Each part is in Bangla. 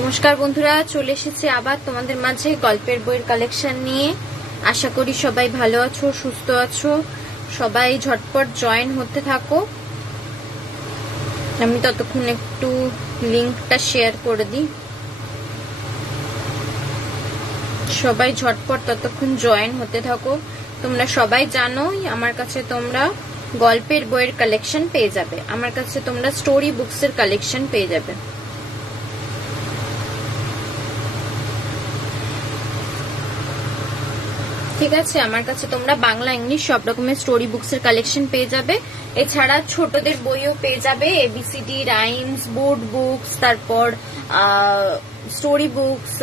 নমস্কার বন্ধুরা, চলে এসেছি আবার তোমাদের মাঝে গল্পের বইয়ের কালেকশন নিয়ে। আশা করি সবাই ভালো আছো, সুস্থ আছো। সবাই ঝটপট জয়েন হতে থাকো। আমি ততক্ষণ একটু লিংকটা শেয়ার করে দিই। সবাই ঝটপট ততক্ষণ জয়েন হতে থাকো। তোমরা সবাই জানোই আমার কাছে তোমরা গল্পের বইয়ের কালেকশন পেয়ে যাবে, আমার কাছে তোমরা স্টোরি বুকসের কালেকশন পেয়ে যাবে। ঠিক আছে, আমার কাছে তোমরা বাংলা ইংলিশ সব রকমের স্টোরি বুকসের কালেকশন পেয়ে যাবে। এছাড়া ছোটদের বইও পেয়ে যাবে, এবিসিডি, রাইমস, বোর্ড বুকস, তারপর স্টোরি বুকস,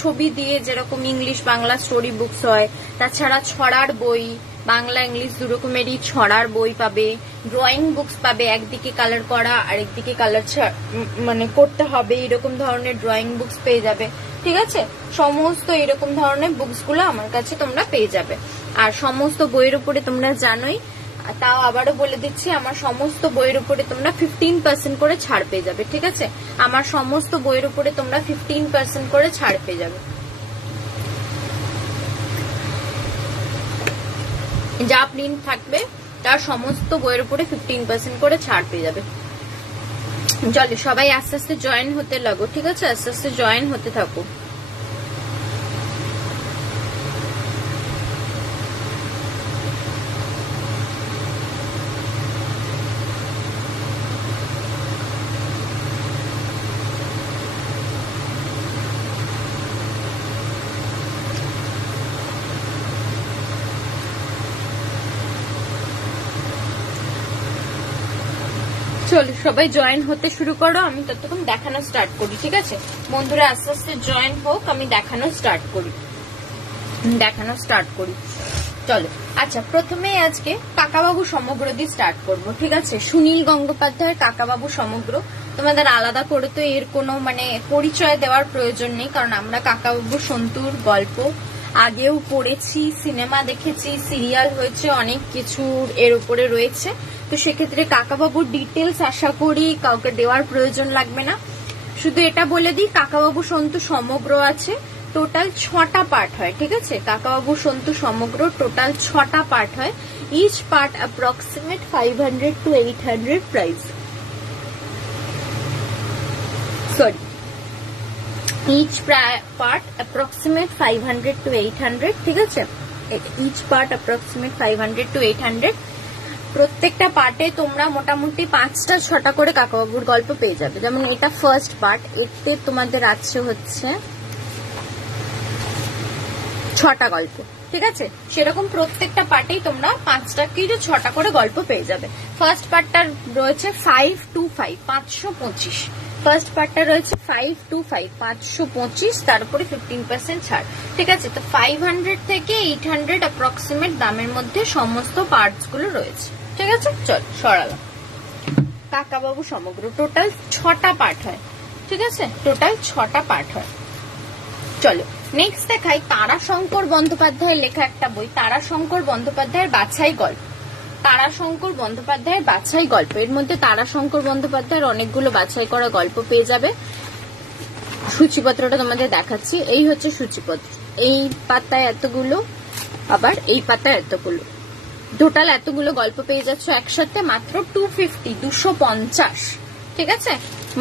ছবি দিয়ে যেরকম ইংলিশ বাংলা স্টোরি বুকস হয়। তাছাড়া ছড়ার বই, বাংলা ইংলিশ দু রকমেরই ছড়ার বই পাবে। ড্রয়িং বুকস পাবে, একদিকে কালার করা আর একদিকে কালার মানে করতে হবে, এরকম ধরনের ড্রয়িং বুকস পেয়ে যাবে। ঠিক আছে, সমস্ত এরকম ধরনের বুকস গুলো আমার কাছে তোমরা পেয়ে যাবে। আর সমস্ত বইয়ের উপরে তোমরা জানোই, তাও আবারও বলে দিচ্ছি, আমার সমস্ত বইয়ের উপরে তোমরা 15% করে ছাড় পেয়ে যাবে। ঠিক আছে, আমার সমস্ত বইয়ের উপরে তোমরা 15% করে ছাড় পেয়ে যাবে। যা প্রিন্ট থাকবে তার সমস্ত বইয়ের উপরে 15% করে ছাড় পেয়ে যাবে। চলো সবাই আস্তে আস্তে জয়েন হতে লাগো। ঠিক আছে, আস্তে আস্তে জয়েন হতে থাকো। চলো সবাই জয়েন হতে শুরু করো, আমি ততক্ষণ দেখানো স্টার্ট করি। ঠিক আছে বন্ধুরা, আস্তে আস্তে জয়েন হোক, আমি দেখানো স্টার্ট করি। চলো, আচ্ছা প্রথমে আজকে কাকাবাবু সমগ্র দিয়ে স্টার্ট করব। ঠিক আছে, সুনীল গঙ্গোপাধ্যায়ের কাকাবাবু সমগ্র। তোমাদের আলাদা করে তো এর কোনো মানে পরিচয় দেওয়ার প্রয়োজন নেই, কারণ আমরা কাকাবাবু সন্তুর গল্প আগেও পড়েছি, সিনেমা দেখেছি, সিরিয়াল হয়েছে, অনেক কিছু এর উপরে রয়েছে। তো সেক্ষেত্রে কাকাবাবুর ডিটেলস আশা করি কাউকে দেওয়ার প্রয়োজন লাগবে না। শুধু এটা বলে দিই, কাকাবাবু সন্তু সমগ্র আছে, টোটাল 6টা পার্ট হয়। ঠিক আছে, কাকাবাবু সন্তু সমগ্র টোটাল 6টা পার্ট হয়। Each part approximate 500 to 800 price. Sorry, each part approximate 500 to 800। ঠিক আছে, ইচ পার্ট অ্যাপ্রক্সিমেট 500 to 800। প্রত্যেকটা পার্টে তোমরা মোটামুটি 5টা 6টা করে কাকাবাবুর গল্প পেয়ে যাবে। যেমন এটা ফার্স্ট পার্ট, এতে তোমাদের আছে হচ্ছে 6টা গল্প। ঠিক আছে, সেরকম প্রত্যেকটা পার্টেই তোমরা 5টা কি 6টা করে গল্প পেয়ে যাবে। ফার্স্ট পার্টটা রয়েছে 5 to 5 525। ফার্স্ট পার্টটা রয়েছে 5 to 5 525, তার উপরে 15% ছাড়। ঠিক আছে, তো 500 থেকে 800 অ্যাপ্রক্সিমেট দামের মধ্যে সমস্ত পার্টস গুলো রয়েছে। ঠিক আছে, চল সরালাম। কাকাবাবু সমগ্র টোটাল 6টা পার্ট হয়। ঠিক আছে, টোটাল 6টা পার্ট হয়। চলো নেক্সট দেখাই তারাশঙ্কর বন্দ্যোপাধ্যায়ের লেখা একটা বই, তারাশঙ্কর বন্দ্যোপাধ্যায়ের বাছাই গল্প। তারাশঙ্কর বন্দ্যোপাধ্যায়ের বাছাই গল্প, এর মধ্যে তারাশঙ্কর বন্দ্যোপাধ্যায়ের অনেকগুলো বাছাই করা গল্প পেয়ে যাবে। সূচিপত্রটা তোমাদের দেখাচ্ছি, এই হচ্ছে সূচিপত্র। এই পাতায় এতগুলো, আবার এই পাতায় এতগুলো, টোটাল এতগুলো গল্প পেয়ে যাচ্ছ একসাথে মাত্র 250। ঠিক আছে,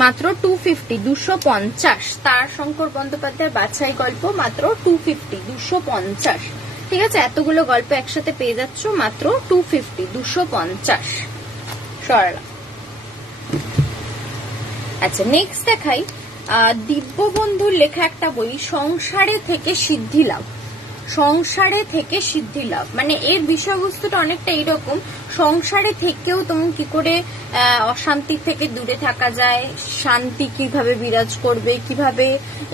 মাত্র 250 তারাশঙ্কর বন্দ্যোপাধ্যায়ের বাছাই গল্প মাত্র 250। ঠিক আছে, এতগুলো গল্প একসাথে পেয়ে যাচ্ছ মাত্র 250। সরলা। আচ্ছা নেক্সট দেখাই দিব্যবন্ধুর লেখা একটা বই, সংসারে থেকে সিদ্ধি লাভ। সংসারে থেকে সিদ্ধি লাভ, মানে এর বিষয়বস্তুটা অনেকটা এইরকম, সংসারে থেকেও তুমি কি করে অশান্তি থেকে দূরে থাকা যায়, শান্তি কিভাবে বিরাজ করবে, কিভাবে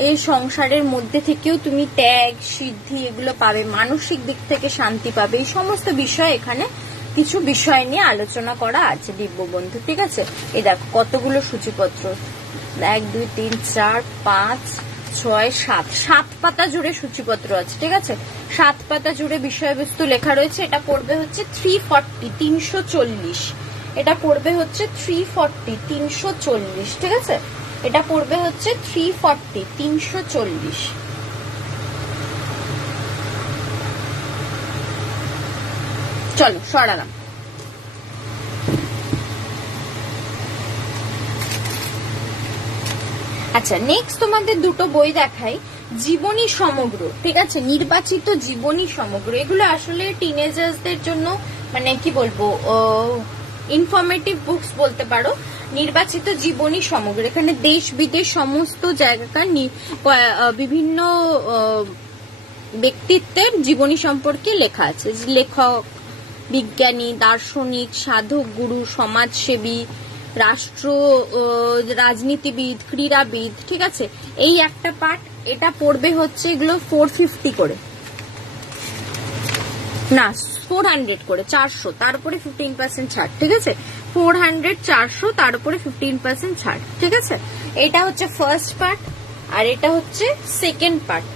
এই সংসারের মধ্যে থেকেও তুমি ত্যাগ সিদ্ধি এগুলো পাবে, মানসিক দিক থেকে শান্তি পাবে, এই সমস্ত বিষয় এখানে কিছু বিষয় নিয়ে আলোচনা করা আছে দিব্য বন্ধু। ঠিক আছে, এই দেখো কতগুলো সূচিপত্র, 1 2 3 4 5 6 7 7 পাতা জুড়ে সূচিপত্র আছে। ঠিক আছে, 7 পাতা জুড়ে বিষয়বস্তু লেখা রয়েছে। এটা পড়বে হচ্ছে 340 340, এটা পড়বে হচ্ছে 340 340। ঠিক আছে, এটা পড়বে হচ্ছে 340 340। চলো সরালাম। আচ্ছা, নেক্সট তোমাদের দুটো বই দেখাই, জীবনী সমগ্র। ঠিক আছে, নির্বাচিত জীবনী সমগ্র, এগুলো আসলে টিনেজার্সদের জন্য মানে কি বলবো ইনফরমেটিভ বুকস বলতে পারো। নির্বাচিত জীবনী সমগ্র, এখানে দেশ বিদেশ সমস্ত জায়গাকার বিভিন্ন ব্যক্তিত্বের জীবনী সম্পর্কে লেখা আছে। লেখক, বিজ্ঞানী, দার্শনিক, সাধক, গুরু, সমাজসেবী, রাষ্ট্র রাজনীতিবিদ, ক্রীড়াবিদ। ঠিক আছে, এই একটা পার্ট, এটা পড়বে হচ্ছে এগুলো 450 করে, না 400 করে, 400, তার উপরে 15% ছাড়। ঠিক আছে, 400 400 তার উপরে 15% ছাড়। ঠিক আছে, এটা হচ্ছে ফার্স্ট পার্ট আর এটা হচ্ছে সেকেন্ড পার্ট,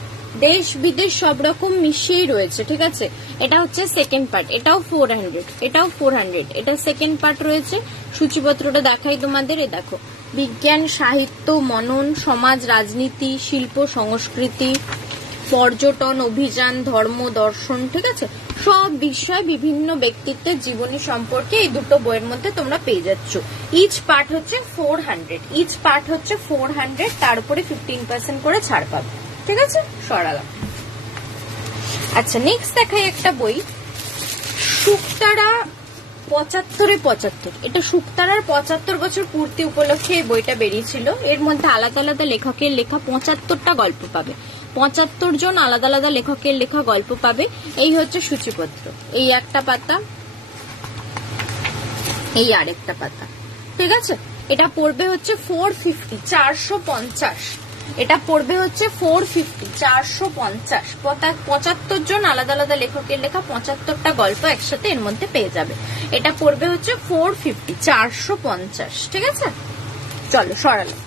দেশ বিদেশ সব রকম মিশিয়েই রয়েছে। ঠিক আছে, এটা হচ্ছে সেকেন্ড পার্ট, এটাও 400, এটাও 400, এটা সেকেন্ড পার্ট রয়েছে। সূচিপত্রটা দেখাই তোমাদের, এ দেখো, বিজ্ঞান, সাহিত্য, মনন, সমাজ, রাজনীতি, শিল্প, সংস্কৃতি, পর্যটন, অভিযান, ধর্ম, দর্শন। ঠিক আছে, সব বিষয় বিভিন্ন ব্যক্তিত্বের জীবনী সম্পর্কে এই দুটো বইয়ের মধ্যে তোমরা পেয়ে যাচ্ছ। ইচ পার্ট হচ্ছে 400, ইচ পার্ট হচ্ছে 400, তার উপরে 15% করে ছাড় পাবে। ঠিক আছে, সরালাম। আচ্ছা, নেক্সট দেখাই একটা বই, শুকতারা 75-75। এটা শুকতারার 75 বছর পূর্তি উপলক্ষে এই বইটা বেরিয়েছিল। এর মধ্যে আলাদা আলাদা লেখকের লেখা 75টা গল্প পাবে, 75 জন আলাদা আলাদা লেখকের লেখা গল্প পাবে। এই হচ্ছে সূচিপত্র, এই একটা পাতা, এই আরেকটা পাতা। ঠিক আছে, এটা পড়বে হচ্ছে 450 450, এটা পড়বে হচ্ছে 450 450। 75 জন আলাদা আলাদা লেখকের লেখা 75টা গল্প একসাথে এর মধ্যে পেয়ে যাবে। এটা পড়বে হচ্ছে 450 450। ঠিক আছে, চলো সরালো।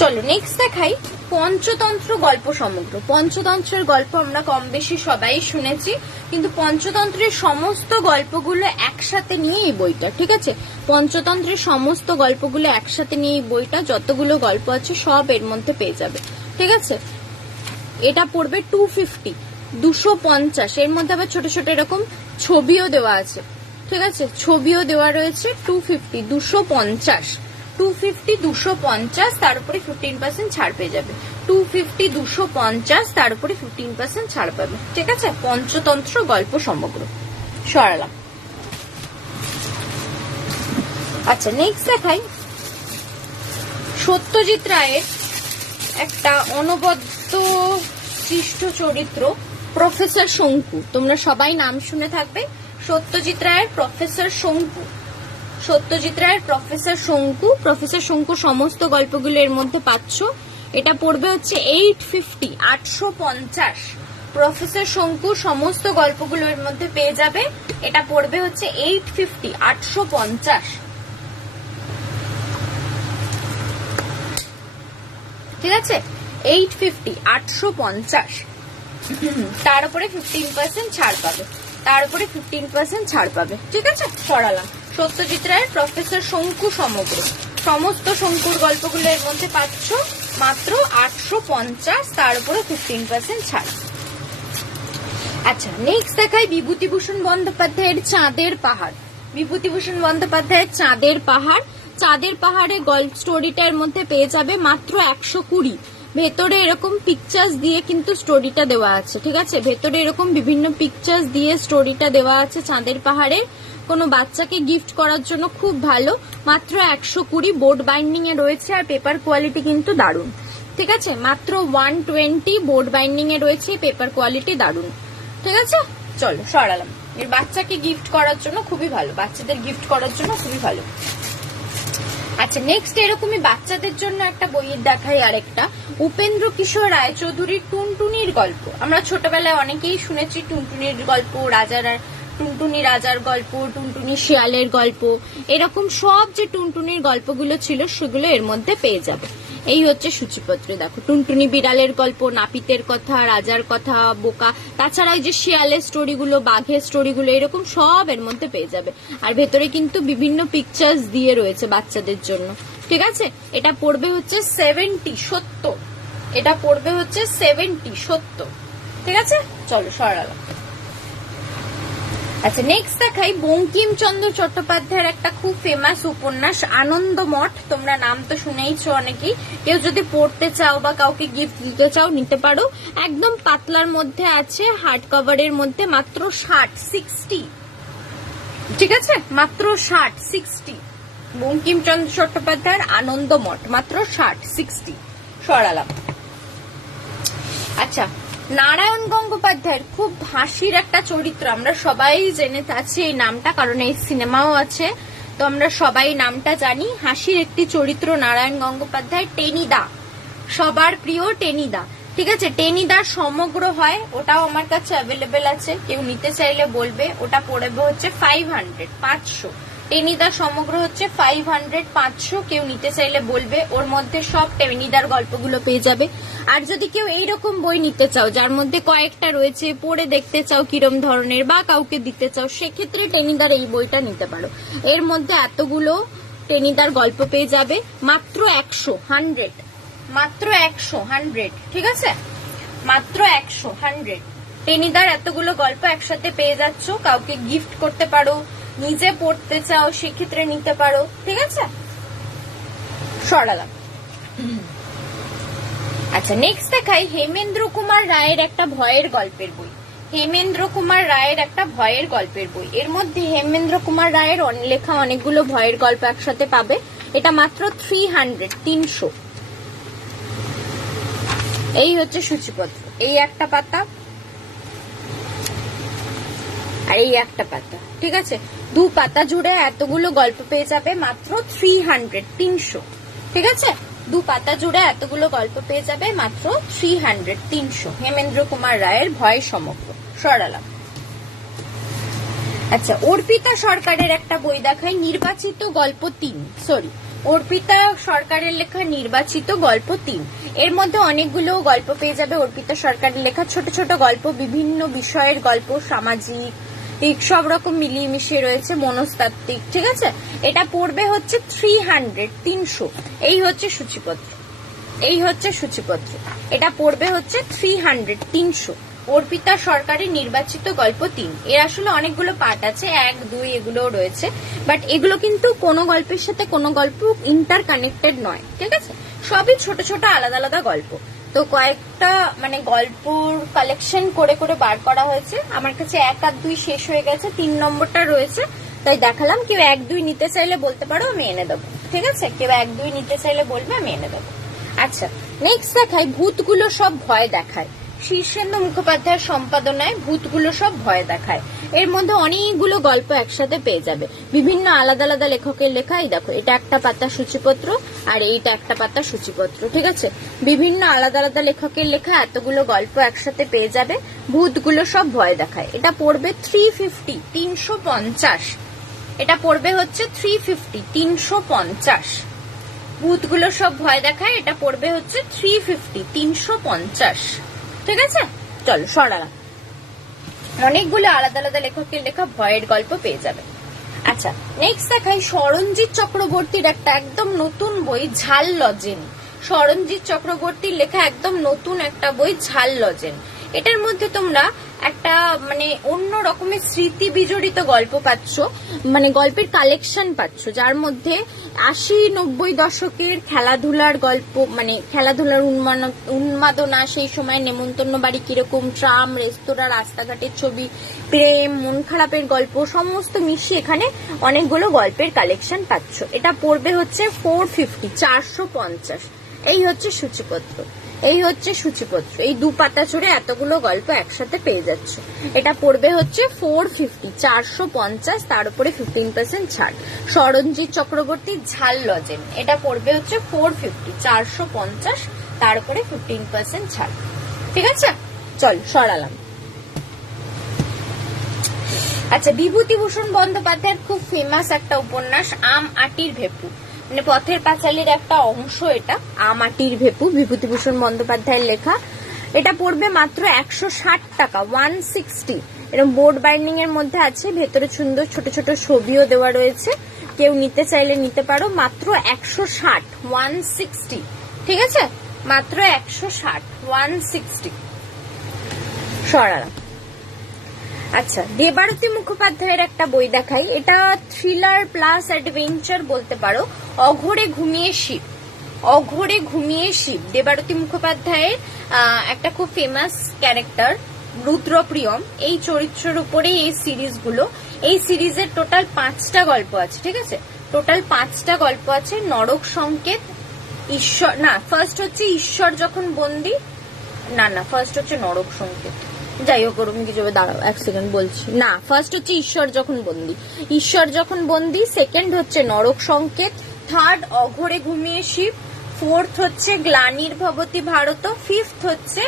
চলো নেক্সট দেখাই পঞ্চতন্ত্র গল্প সমগ্র। পঞ্চতন্ত্রের গল্প আমরা কম বেশি সবাই শুনেছি, কিন্তু পঞ্চতন্ত্রের সমস্ত গল্পগুলো একসাথে নিয়ে এই বইটা। ঠিক আছে, পঞ্চতন্ত্রের সমস্ত গল্পগুলো একসাথে নিয়ে এই বইটা, যতগুলো গল্প আছে সব এর মধ্যে পেয়ে যাবে। ঠিক আছে, এটা পড়বে 250 250। এর মধ্যে আবার ছোট ছোট এরকম ছবিও দেওয়া আছে। ঠিক আছে, ছবিও দেওয়া রয়েছে। 250 250 250 250, তার উপরে 15% ছাড় পেয়ে যাবে। 250 250, তার উপরে 15% ছাড় পাবে। ঠিক আছে, পঞ্চতন্ত্র গল্প সমগ্র সরালাম। আচ্ছা, নেক্সট দেখাই সত্যজিৎ রায়ের একটা অনবদ্য সৃষ্ট চরিত্র, প্রফেসর শঙ্কু। তোমরা সবাই নাম শুনে থাকবে, সত্যজিৎ রায়ের প্রফেসর শঙ্কু। সত্যজিৎ রায়ের প্রফেসর শঙ্কু, প্রফেসর শঙ্কু সমস্ত গল্পগুলো এর মধ্যে পাচ্ছ। এটা পড়বে হচ্ছে 850 850। প্রফেসর শঙ্কু সমস্ত গল্পগুলো এর মধ্যে পেয়ে যাবে। এটা পড়বে হচ্ছে 850 850। ঠিক আছে, 850 850, তার উপরে 15% ছাড় পাবে, তার উপরে 15% ছাড় পাবে। ঠিক আছে, সরালাম। সত্যজিৎ রায়ের প্রফেসর শঙ্কু সমগ্র, সমস্ত শঙ্কুর গল্পগুলো এর মধ্যে পাচ্ছ মাত্র 850, তার উপরে 15% ছাড়। আচ্ছা, নেক্সট দেখাই বিভূতিভূষণ বন্দ্যোপাধ্যায়ের চাঁদের পাহাড়। বিভূতিভূষণ বন্দ্যোপাধ্যায়ের চাঁদের পাহাড়। চাঁদের পাহাড়ে গল্প স্টোরিটার মধ্যে পেয়ে যাবে মাত্র 120। ভেতরে এরকম পিকচার্স দিয়ে কিন্তু স্টোরিটা দেওয়া আছে। ঠিক আছে, ভেতরে এরকম বিভিন্ন পিকচার্স দিয়ে স্টোরিটা দেওয়া আছে চাঁদের পাহাড়ের। কোনো বাচ্চাকে গিফট করার জন্য খুব ভালো। মাত্র 120 বোর্ড বাইন্ডিং এ রয়েছে, আর পেপার কোয়ালিটি কিন্তু দারুণ। ঠিক আছে, মাত্র 120 বোর্ড বাইন্ডিং এ রয়েছে, পেপার কোয়ালিটি দারুণ। ঠিক আছে, চলো সরালাম। এর বাচ্চাকে গিফট করার জন্য খুবই ভালো, বাচ্চাদের গিফট করার জন্য খুবই ভালো। আচ্ছা, নেক্সট এরকমই বাচ্চাদের জন্য একটা বইয়ের দেখাই, আরেকটা উপেন্দ্র কিশোর রায়চৌধুরীর টুনটুনির গল্প। আমরা ছোটবেলায় অনেকেই শুনেছি টুনটুনির গল্প, টুনটুনি রাজার গল্প, টুনটুনি শিয়ালের গল্প, এরকম সব যে টুনটুনির গল্পগুলো ছিল সেগুলো এর মধ্যে পেয়ে যাবে। এই হচ্ছে সূচিপত্র। দেখো, টুনটুনি বিড়ালের গল্প, নাপিতের কথা, রাজার কথা, বোকা, তাছাড়া এই যে শিয়ালের স্টোরিগুলো, বাঘের স্টোরিগুলো, এরকম সব এর মধ্যে পেয়ে যাবে। আর ভেতরে কিন্তু বিভিন্ন পিকচার্স দিয়ে রয়েছে বাচ্চাদের জন্য। ঠিক আছে, এটা পড়বে হচ্ছে 70 এটা পড়বে হচ্ছে 70। ঠিক আছে, চলো সরালাম। আচ্ছা, নেক্সট দেখাই বঙ্কিমচন্দ্র চট্টোপাধ্যায়ের একটা খুব ফেমাস উপন্যাস আনন্দমঠ। তোমরা নাম তো শুনেইছো অনেকেই। কেউ যদি পড়তে চাও বা কাউকে গিফট দিতে চাও নিতে পারো। একদম পাতলার মধ্যে আছে, হার্ড কভারের মধ্যে, মাত্র 60। ঠিক আছে, মাত্র 60। বঙ্কিমচন্দ্র চট্টোপাধ্যায়ের আনন্দমঠ, মাত্র 60। সরালাম। আচ্ছা, নারায়ণ গঙ্গোপাধ্যায়ের খুব হাসির একটা চরিত্র, আমরা সবাই জেনে আছি এই নামটা, কারণ এই সিনেমাও আছে, তো আমরা সবাই নামটা জানি। হাসির একটি চরিত্র নারায়ণ গঙ্গোপাধ্যায়, টেনিদা, সবার প্রিয় টেনিদা। ঠিক আছে, টেনিদার সমগ্র হয়, ওটাও আমার কাছে অ্যাভেলেবেল আছে, কেউ নিতে চাইলে বলবে। ওটা পড়বে হচ্ছে 500। টেনিদা সমগ্র হচ্ছে 500। কেউ নিতে চাইলে বলবে। ওর মধ্যে সব টেনিদার গল্পগুলো পেয়ে যাবে। আর যদি কেউ এইরকম বই নিতে চাও যার মধ্যে কয়েকটা রয়েছে, পড়ে দেখতে চাও কিরম ধরনের, বা কাউকে দিতে চাও, সেক্ষেত্রে টেনিদার এই বইটা নিতে পারো। এর মধ্যে এতগুলো টেনিদার গল্প পেয়ে যাবে, মাত্র 100। মাত্র 100। ঠিক আছে, মাত্র 100। টেনিদার এতগুলো গল্প একসাথে পেয়ে যাচ্ছ, কাউকে গিফট করতে পারো, নিজে পড়তে চাও সেক্ষেত্রে নিতে পারো। ঠিক আছে, সরালাম। আচ্ছা, নেক্সট দেখাই হেমেন্দ্র কুমার রায়ের একটা ভয়ের গল্পের বই। হেমেন্দ্র কুমার রায়ের একটা ভয়ের গল্পের বই। এর মধ্যে হেমেন্দ্র কুমার রায়ের লেখা অনেকগুলো ভয়ের গল্প একসাথে পাবে। এটা মাত্র 300। এই হচ্ছে সূচিপত্র। এই একটা পাতা আর এই একটা পাতা। ঠিক আছে, 2 পাতা জুড়ে এতগুলো গল্প পেয়ে যাবে, মাত্র 300। ঠিক আছে, 2 পাতা জুড়ে এতগুলো গল্প পেয়ে যাবে, মাত্র 300। হেমেন্দ্র কুমার রায়ের ভয় সমগ্র। সরালাম। আচ্ছা, অর্পিতা সরকারের একটা বই দেখাই, নির্বাচিত গল্প 3। অর্পিতা সরকারের লেখা নির্বাচিত গল্প 3। এর মধ্যে অনেকগুলো গল্প পেয়ে যাবে। অর্পিতা সরকারের লেখা ছোট ছোট গল্প, বিভিন্ন বিষয়ের গল্প, সামাজিক সব রকম মিলিয়ে মিশিয়ে রয়েছে, মনস্তাত্ত্বিক। ঠিক আছে, এটা পড়বে হচ্ছে 300। এই হচ্ছে সূচিপত্র। এটা পড়বে হচ্ছে 300। অর্পিতা সরকারের নির্বাচিত গল্প 3। এর আসলে অনেকগুলো পার্ট আছে, 1, 2 এগুলোও রয়েছে, বাট এগুলো কিন্তু কোনো গল্পের সাথে কোনো গল্প ইন্টার কানেক্টেড নয়। ঠিক আছে, সবই ছোট ছোট আলাদা আলাদা গল্প। তো কয়েকটা মানে গল্পর কালেকশন করে করে বার করা হয়েছে। আমার কাছে 1 আর 2 শেষ হয়ে গেছে, 3 নম্বরটা রয়েছে, তাই দেখালাম। কেউ 1, 2 নিতে চাইলে বলতে পারো, আমি এনে দেবো। ঠিক আছে, কেউ 1, 2 নিতে চাইলে বলবে, আমি এনে দেবো। আচ্ছা, নেক্সট দেখাই ভূতগুলো সব ভয় দেখায়। শীর্ষেন্দু মুখোপাধ্যায়ের সম্পাদনায় ভূতগুলো সব ভয় দেখায়। এর মধ্যে অনেকগুলো গল্প একসাথে পেয়ে যাবে, বিভিন্ন আলাদা আলাদা লেখকের লেখা। এই দেখো, এটা একটা পাতা সূচিপত্র আর এইটা একটা পাতা সূচিপত্র। ঠিক আছে, বিভিন্ন আলাদা আলাদা লেখকের লেখা এতগুলো গল্প একসাথে পেয়ে যাবে। ভূতগুলো সব ভয় দেখায়। এটা পড়বে 350। এটা পড়বে হচ্ছে 350। ভূতগুলো সব ভয় দেখায়, এটা পড়বে হচ্ছে 350। ঠিক আছে, চলো সরালাম। অনেকগুলো আলাদা আলাদা লেখকের লেখা ভয়ের গল্প পেয়ে যাবে। আচ্ছা, নেক্সট দেখাই সরঞ্জিৎ চক্রবর্তীর একটা একদম নতুন বই, ঝাল লজেন। সরঞ্জিৎ চক্রবর্তীর লেখা একদম নতুন একটা বই, ঝাল লজেন। এটার মধ্যে তোমরা একটা মানে অন্য রকমের স্মৃতি বিজড়িত গল্প পাচ্ছ, মানে গল্পের কালেকশন পাচ্ছ, যার মধ্যে 80-90 দশকের খেলাধুলার গল্প, মানে খেলাধুলার উন্মাদনা, সেই সময় নেমন্তন্ন বাড়ি কিরকম, ট্রাম, রেস্তোরাঁ, রাস্তাঘাটের ছবি, প্রেম, মন খারাপের গল্প, সমস্ত মিশিয়ে এখানে অনেকগুলো গল্পের কালেকশন পাচ্ছ। এটা পড়বে হচ্ছে 450, 450। এই হচ্ছে সূচিপত্র, এই হচ্ছে সূচিপত্র। এই 2 পাতা জুড়ে এতগুলো গল্প একসাথে পেয়ে যাচ্ছ। এটা পড়বে হচ্ছে 450, 450, তার উপরে 15% ছাড়। সরঞ্জিৎ চক্রবর্তীর ঝাল লজেন, এটা পড়বে হচ্ছে 450, 450, তার উপরে 15% ছাড়। ঠিক আছে, চল সরালাম। আচ্ছা, বিভূতিভূষণ বন্দ্যোপাধ্যায়ের খুব ফেমাস একটা উপন্যাস আম আটির ভেপু, মানে পথের পাঁচালীর একটা অংশ এটা, আম আটির ভেপু, বিভূতিভূষণ বন্দ্যোপাধ্যায়ের লেখা। এটা পড়বে মাত্র 160 টাকা, 160। এরকম বোর্ড বাইন্ডিং এর মধ্যে আছে, ভেতরে সুন্দর ছোট ছোট ছবিও দেওয়া রয়েছে, কেউ নিতে চাইলে নিতে পারো। মাত্র 160, 160। ঠিক আছে, মাত্র 160, 160। সরালাম। আচ্ছা, দেবারতী মুখোপাধ্যায়ের একটা বই দেখাই। এটা থ্রিলার প্লাস অ্যাডভেঞ্চার বলতে পারো। অঘোরে ঘুমিয়ে শিব, অঘোরে ঘুমিয়ে শিব, দেবারতী মুখোপাধ্যায়ের একটা খুব ফেমাস ক্যারেক্টার রুদ্রপ্রিয়ম। এই চরিত্রের উপরে এই সিরিজগুলো, এই সিরিজের টোটাল 5টা গল্প আছে। ঠিক আছে, টোটাল 5টা গল্প আছে। নরক সংকেত, ঈশ্বর না, ফার্স্ট হচ্ছে ঈশ্বর যখন বন্দী, না না, ফার্স্ট হচ্ছে নরক সংকেত, যাই হোক ওরকম কিছু হবে, দাঁড়াও 1 সেকেন্ড বলছি। না, ফার্স্ট হচ্ছে ঈশ্বর যখন বন্দী, ঈশ্বর যখন বন্দী। সেকেন্ড হচ্ছে নরক সংকেত, থার্ড অঘোরে ঘুমিয়ে শিব, ফোর্থ হচ্ছে গ্লানির ভবতি ভারত, ফিফথ হচ্ছে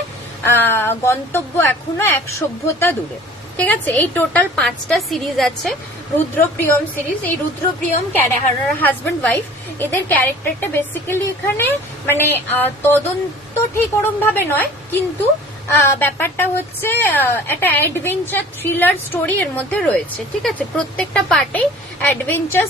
গন্তব্য এখনো এক সভ্যতা দূরে। ঠিক আছে, এই টোটাল 5টা সিরিজ আছে রুদ্রপ্রিয়ম সিরিজ। এই রুদ্রপ্রিয়ম হাজবেন্ড ওয়াইফ, এদের ক্যারেক্টারটা বেসিক্যালি এখানে মানে তদন্ত ঠিক ওরম ভাবে নয়, কিন্তু ব্যাপারটা হচ্ছে একটা অ্যাডভেঞ্চার থ্রিলার স্টোরি এর মধ্যে রয়েছে। ঠিক আছে, প্রত্যেকটা পার্টেই অ্যাডভেঞ্চার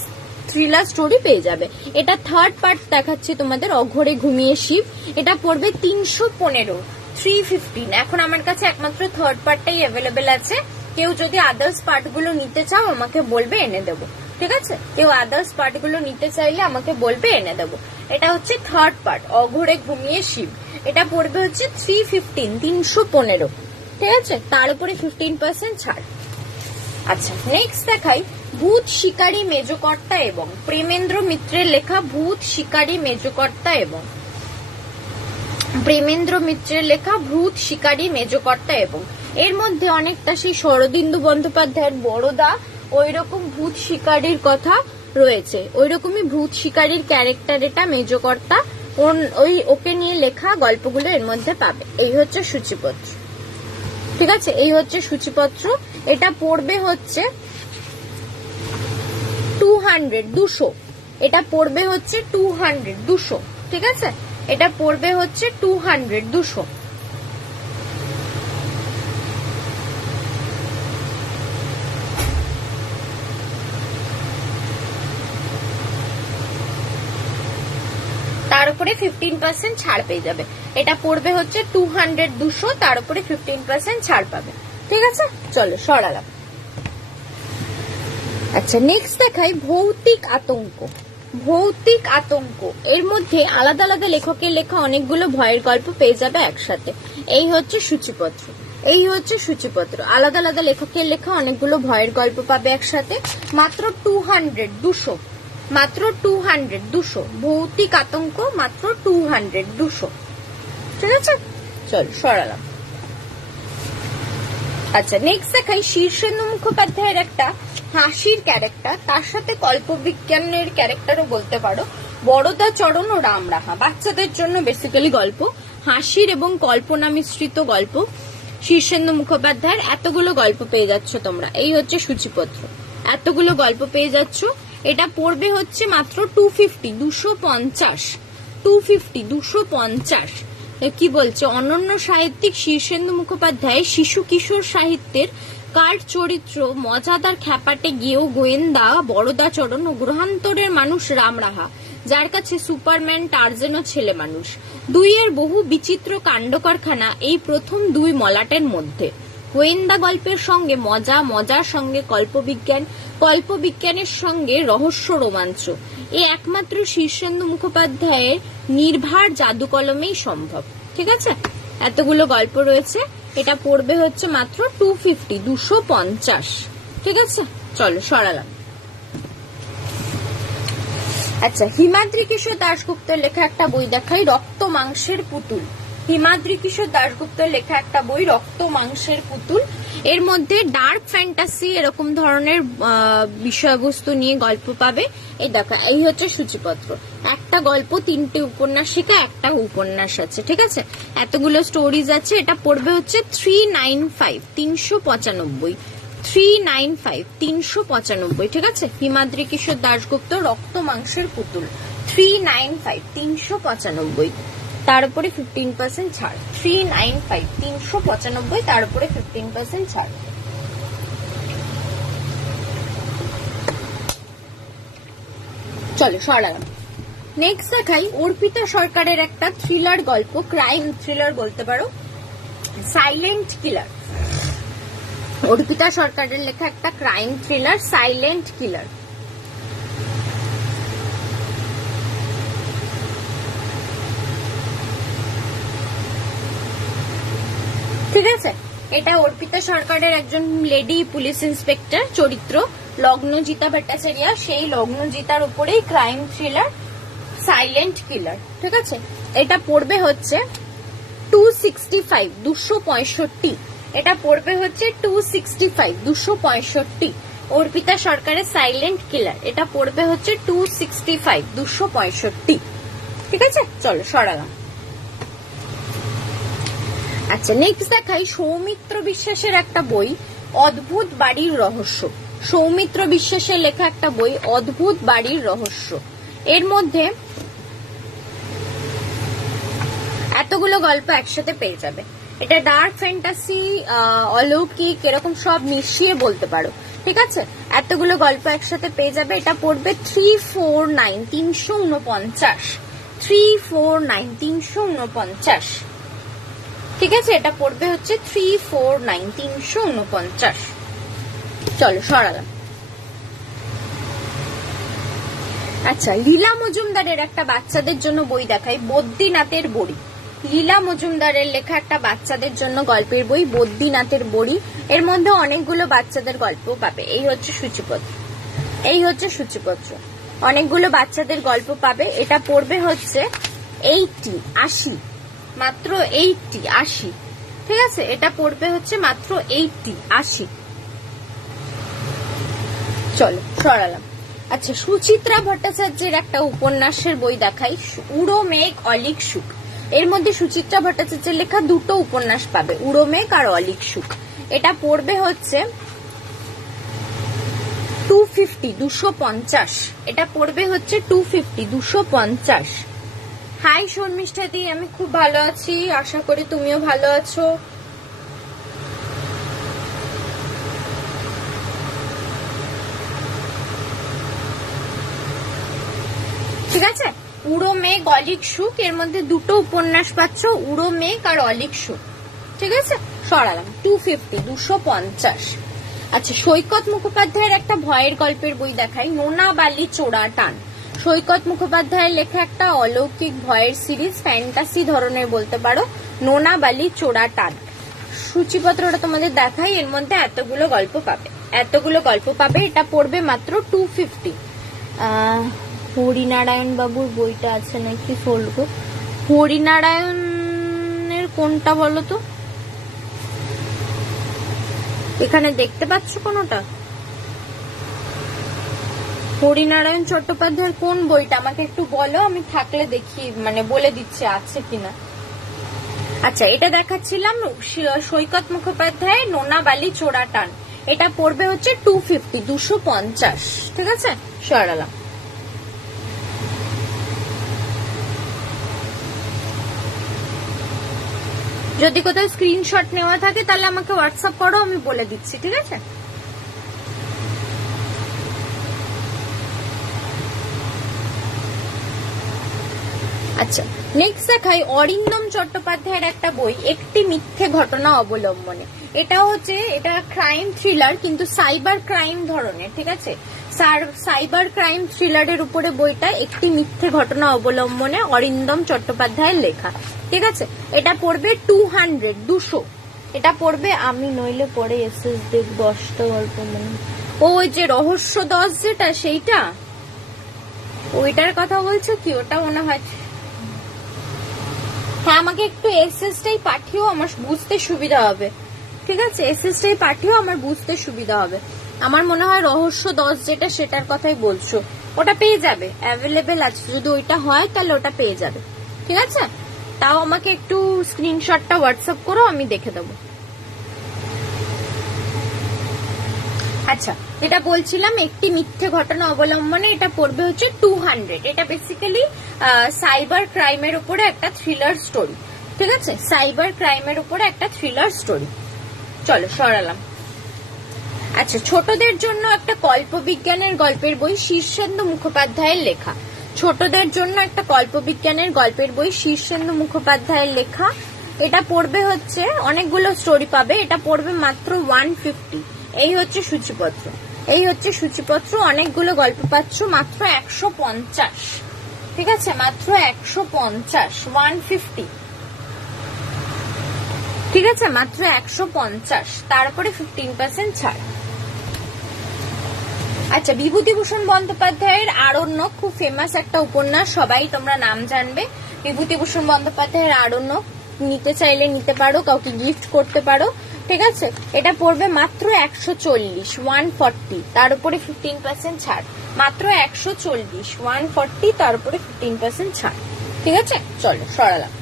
থ্রিলার স্টোরি পেয়ে যাবে। এটা থার্ড পার্ট দেখাচ্ছি তোমাদের, অঘোরে ঘুমিয়ে শিব। এটা পড়বে 315, 315। এখন আমার কাছে একমাত্র থার্ড পার্টটাই অ্যাভেলেবেল আছে। কেউ যদি আদার্স পার্ট গুলো নিতে চাও আমাকে বলবে, এনে দেবো। ঠিক আছে, কেউ আদার্স পার্ট গুলো নিতে চাইলে আমাকে বলবে, এনে দেবো। এটা হচ্ছে থার্ড পার্ট, অঘোরে ঘুমিয়ে শিব। এটা পড়বে হচ্ছে 315, 315। ঠিক আছে, তার উপরে 15% ছাড়। আচ্ছা, নেক্সট দেখাই ভূত শিকারী মেজকর্তা এবং, প্রেমেন্দ্র মিত্রের লেখা ভূত শিকারী মেজকর্তা এবং, প্রেমেন্দ্র মিত্রের লেখা ভূত শিকারী মেজকর্তা এবং। এর মধ্যে অনেকটা সেই শরদিন্দু বন্দ্যোপাধ্যায়ের বড়দা ওইরকম ভূত শিকারীর কথা রয়েছে, ওইরকমই ভূত শিকারীর ক্যারেক্টার এটা, মেজকর্তা। ওই ওকে নিয়ে লেখা গল্পগুলো এর মধ্যে পাবে। এই হচ্ছে সূচিপত্র। ঠিক আছে, এই হচ্ছে সূচিপত্র। এটা পড়বে হচ্ছে 200, 200। এটা পড়বে হচ্ছে 200, 200। ঠিক আছে, এটা পড়বে হচ্ছে 200, 200। তার উপরে 15% ছাড় পেয়ে যাবে। এটা পড়বে হচ্ছে 200, 200, তার উপরে 15% ছাড় পাবে। ঠিক আছে, চলো সরালাম। আচ্ছা, নেক্সট দেখাই ভৌতিক আতঙ্ক। ভৌতিক আতঙ্ক, এর মধ্যে আলাদা আলাদা লেখকের লেখা অনেকগুলো ভয়ের গল্প পেয়ে যাবে একসাথে। এই হচ্ছে সূচিপত্র, এই হচ্ছে সূচিপত্র। আলাদা আলাদা লেখকের লেখা অনেকগুলো ভয়ের গল্প পাবে একসাথে। মাত্র 200, 200, মাত্র 200, 200। ভৌতিক আতঙ্ক মাত্র 200, 200। ঠিক আছে, চল সরালাম। আচ্ছা, নেক্সট দেখাই শীর্ষেন্দু মুখোপাধ্যায়ের একটা হাসির ক্যারেক্টার, তার সাথে কল্পবিজ্ঞানের ক্যারেক্টারও বলতে পারো, বড়দা চরণ ও রাম রাহা। বাচ্চাদের জন্য বেসিক্যালি গল্প, হাসির এবং কল্পনা মিশ্রিত গল্প শীর্ষেন্দু মুখোপাধ্যায়ের। এতগুলো গল্প পেয়ে যাচ্ছ তোমরা। এই হচ্ছে সূচিপত্র, এতগুলো গল্প পেয়ে যাচ্ছ। এটা পড়বে হচ্ছে মাত্র 250, 250, 250, 250। কি বলছে, অনন্য সাহিত্যিক শীর্ষেন্দু মুখোপাধ্যায় শিশু কিশোর সাহিত্যের কার্ড চরিত্র, মজাদার খ্যাপাটে গেও গোয়েন্দা বড়দা চরণ ও গ্রহান্তরের মানুষ রাম রাহা, যার কাছে সুপারম্যান, টার্জেন ও ছেলে মানুষ 2 এর বহু বিচিত্র কাণ্ড কারখানা এই প্রথম 2 মলাটের মধ্যে। গোয়েন্দা গল্পের সঙ্গে মজা, মজার সঙ্গে কল্পবিজ্ঞান, কল্পবিজ্ঞানের সঙ্গে রহস্য রোমাঞ্চ এ একমাত্র শীর্ষেন্দু মুখোপাধ্যায়ের নির্ভার জাদু কলমেই সম্ভব। ঠিক আছে, এতগুলো গল্প রয়েছে। এটা পড়বে হচ্ছে মাত্র 250। ঠিক আছে, চলো সরালাম। আচ্ছা, হিমাদ্রি কিশোর দাশগুপ্তের লেখা একটা বই দেখাই, রক্ত মাংসের পুতুল। হিমাদ্রি কিশোর দাশগুপ্তের লেখা একটা বই, রক্ত মাংসের পুতুল। এর মধ্যে ডার্ক ফ্যান্টাসি এরকম ধরনের বিষয়বস্তু নিয়ে গল্প পাবে। এই দেখা, এই হচ্ছে সূচিপত্র। একটা গল্প, 3টে উপন্যাসিকা, একটা উপন্যাস আছে। ঠিক আছে, এতগুলো স্টোরিজ আছে। এটা পড়বে হচ্ছে 395, 395, 395। ঠিক আছে, হিমাদ্রি কিশোর দাশগুপ্ত রক্ত মাংসের পুতুল 395, 395। তার উপরে 15% ছাড়। 395, 395, তার উপরে 15% ছাড়। চলো সরালাম। নেক্সট দেখাই অর্পিতা সরকারের একটা থ্রিলার গল্প, ক্রাইম থ্রিলার বলতে পারো, সাইলেন্ট কিলার। অর্পিতা সরকারের লেখা একটা ক্রাইম থ্রিলার, সাইলেন্ট কিলার। ঠিক আছে, এটা অর্পিতা সরকারের একজন লেডি পুলিশ ইন্সপেক্টর চরিত্র, লগ্নজিতা ভট্টাচার্য। সেই লগ্নজিতার উপরেই ক্রাইম থ্রিলার সাইলেন্ট কিলার। ঠিক আছে, এটা পড়বে হচ্ছে 265, 265। এটা পড়বে হচ্ছে 265, 265। অর্পিতা সরকারের সাইলেন্ট কিলার, এটা পড়বে হচ্ছে 265, 265। ঠিক আছে, চলো সরালাম। আচ্ছা, নেক্সট দেখাই সৌমিত্র বিশ্বাসের একটা বই, অদ্ভুত বাড়ির রহস্য। সৌমিত্র বিশ্বাসের লেখা একটা বই, অদ্ভুত বাড়ির রহস্য। এর মধ্যে এতগুলো গল্প একসাথে পেয়ে যাবে। এটা ডার্ক ফ্যান্টাসি, অলৌকিক এরকম সব মিশিয়ে বলতে পারো। ঠিক আছে, এতগুলো গল্প একসাথে পেয়ে যাবে। এটা পড়বে 349, 349, 349, 349। ঠিক আছে, এটা পড়বে হচ্ছে 349, 349। চলো সরালাম। আচ্ছা, লীলা মজুমদারের একটা বাচ্চাদের জন্য বই দেখাই, বদ্রীনাথের বড়ি। লীলা মজুমদারের লেখা একটা বাচ্চাদের জন্য গল্পের বই, বদ্রীনাথের বড়ি। এর মধ্যে অনেকগুলো বাচ্চাদের গল্প পাবে। এই হচ্ছে সূচিপত্র, এই হচ্ছে সূচিপত্র। অনেকগুলো বাচ্চাদের গল্প পাবে। এটা পড়বে হচ্ছে 80, 80, মাত্র 80, 80। ঠিক আছে, এটা পড়বে হচ্ছে মাত্র 80, 80। চলো সরালাম। আচ্ছা, সুচিত্রা ভট্টাচার্যের একটা উপন্যাসের বই দেখাই, উড়ো মেঘ অলিক সুখ। এর মধ্যে সুচিত্রা ভট্টাচার্যের লেখা 2টো উপন্যাস পাবে, উড়ো মেঘ আর অলিক সুখ। এটা পড়বে হচ্ছে 250, 250। এটা পড়বে হচ্ছে 250, 250। হাই শর্মিষ্ঠা দি, আমি খুব ভালো আছি, আশা করি তুমিও ভালো আছো। ঠিক আছে, উড়ো মেঘ অলিক সুখ। এর মধ্যে 2টো উপন্যাস পাচ্ছ, উড়ো মেঘ আর অলিক সুখ। ঠিক আছে, সরালাম। 250, 250। আচ্ছা, সৈকত মুখোপাধ্যায়ের একটা ভয়ের গল্পের বই দেখাই, নোনা বালি চোরা টান। সৈকত মুখোপাধ্যায়ের লেখা একটা অলৌকিক ভয়ের সিরিজ, ফ্যান্টাসি ধরনের বলতে পারো, নোনা বালি চোরা টান। সূচিপত্রটা তোমাদের দেখাই। এর মধ্যে এতগুলো গল্প পাবে, এতগুলো গল্প পাবে। এটা পড়বে মাত্র 250। হরিনারায়ণ বাবুর বইটা আছে নাকি ফোল্ড? হরিনারায়ণের কোনটা বলো তো? এখানে দেখতে পাচ্ছ কোনটা? হরিনারায়ণ চট্টোপাধ্যায়ের কোন বইটা আমাকে একটু বলো, আমি থাকলে দেখি, মানে বলে দিচ্ছি আছে কিনা। আচ্ছা, এটা দেখাচ্ছিলাম সৈকত মুখোপাধ্যায় নোনা বালি চোরা টান। এটা পড়বে হচ্ছে 250, 250। ঠিক আছে, সরালাম। যদি কোথাও স্ক্রিনশট নেওয়া থাকে তাহলে আমাকে হোয়াটসঅ্যাপ করো, আমি বলে দিচ্ছি। ঠিক আছে, আচ্ছা, নেক্সট দেখাই অরিন্দম চট্টোপাধ্যায়ের একটা বই, একটি মিথ্যে ঘটনা অবলম্বনে। এটা ক্রাইম থ্রিলার, কিন্তু সাইবার ক্রাইম ধরনের, ঠিক আছে? সাইবার ক্রাইম থ্রিলারের উপরে বইটা, একটি মিথ্যে ঘটনা অবলম্বনে, অরিন্দম চট্টোপাধ্যায়ের লেখা, ঠিক আছে? এটা পড়বে 200। এটা পড়বে, আমি নইলে পরে এসএস দেব 10টা গল্প মনে, ওই যে রহস্য 10 যেটা, সেইটা, ওইটার কথা বলছো কি? ওটা মনে হয়, হ্যাঁ, আমাকে একটু এসএসটাই পাঠিও, আমার বুঝতে সুবিধা হবে, ঠিক আছে? এসএসটাই পাঠিও, আমার বুঝতে সুবিধা হবে। আমার মনে হয় রহস্য 10 যেটা, সেটার কথাই বলছো। ওটা পেয়ে যাবে, অ্যাভেলেবেল আছে, যদি ওইটা হয় তাহলে ওটা পেয়ে যাবে, ঠিক আছে? তাও আমাকে একটু স্ক্রিনশটটা হোয়াটসঅ্যাপ করো, আমি দেখে দেবো। আচ্ছা, যেটা বলছিলাম একটি মিথ্যে ঘটনা অবলম্বনে, এটা পড়বে হচ্ছে 200। এটা বেসিক্যালি সাইবার ক্রাইমের উপরে একটা থ্রিলার স্টোরি, ঠিক আছে? সাইবার ক্রাইমের উপরে একটা থ্রিলার স্টোরি। চলো সরালাম। আচ্ছা, ছোটদের জন্য একটা কল্পবিজ্ঞানের গল্পের বই, শীর্ষেন্দু মুখোপাধ্যায়ের লেখা। ছোটদের জন্য একটা কল্পবিজ্ঞানের গল্পের বই, শীর্ষেন্দু মুখোপাধ্যায়ের লেখা। এটা পড়বে হচ্ছে, অনেকগুলো স্টোরি পাবে, এটা পড়বে মাত্র 150। এই হচ্ছে সূচিপত্র, অনেকগুলো গল্প পাচ্ছ, মাত্র 150, ঠিক আছে? মাত্র 150, 150, ঠিক আছে? মাত্র 150, তারপরে 15% ছাড়। আচ্ছা, বিভূতিভূষণ বন্দ্যোপাধ্যায়ের আরণ্যক, খুব ফেমাস একটা উপন্যাস, সবাই তোমরা নাম জানবে। বিভূতিভূষণ বন্দ্যোপাধ্যায়ের আরণ্যক নিতে চাইলে নিতে পারো, কাউকে গিফট করতে পারো, ঠিক আছে? এটা পড়বে মাত্র 140, 140, তার উপরে 15% ছাড়। মাত্র 140, 140, তার উপরে 15% ছাড়, ঠিক আছে? চলো সরালাম।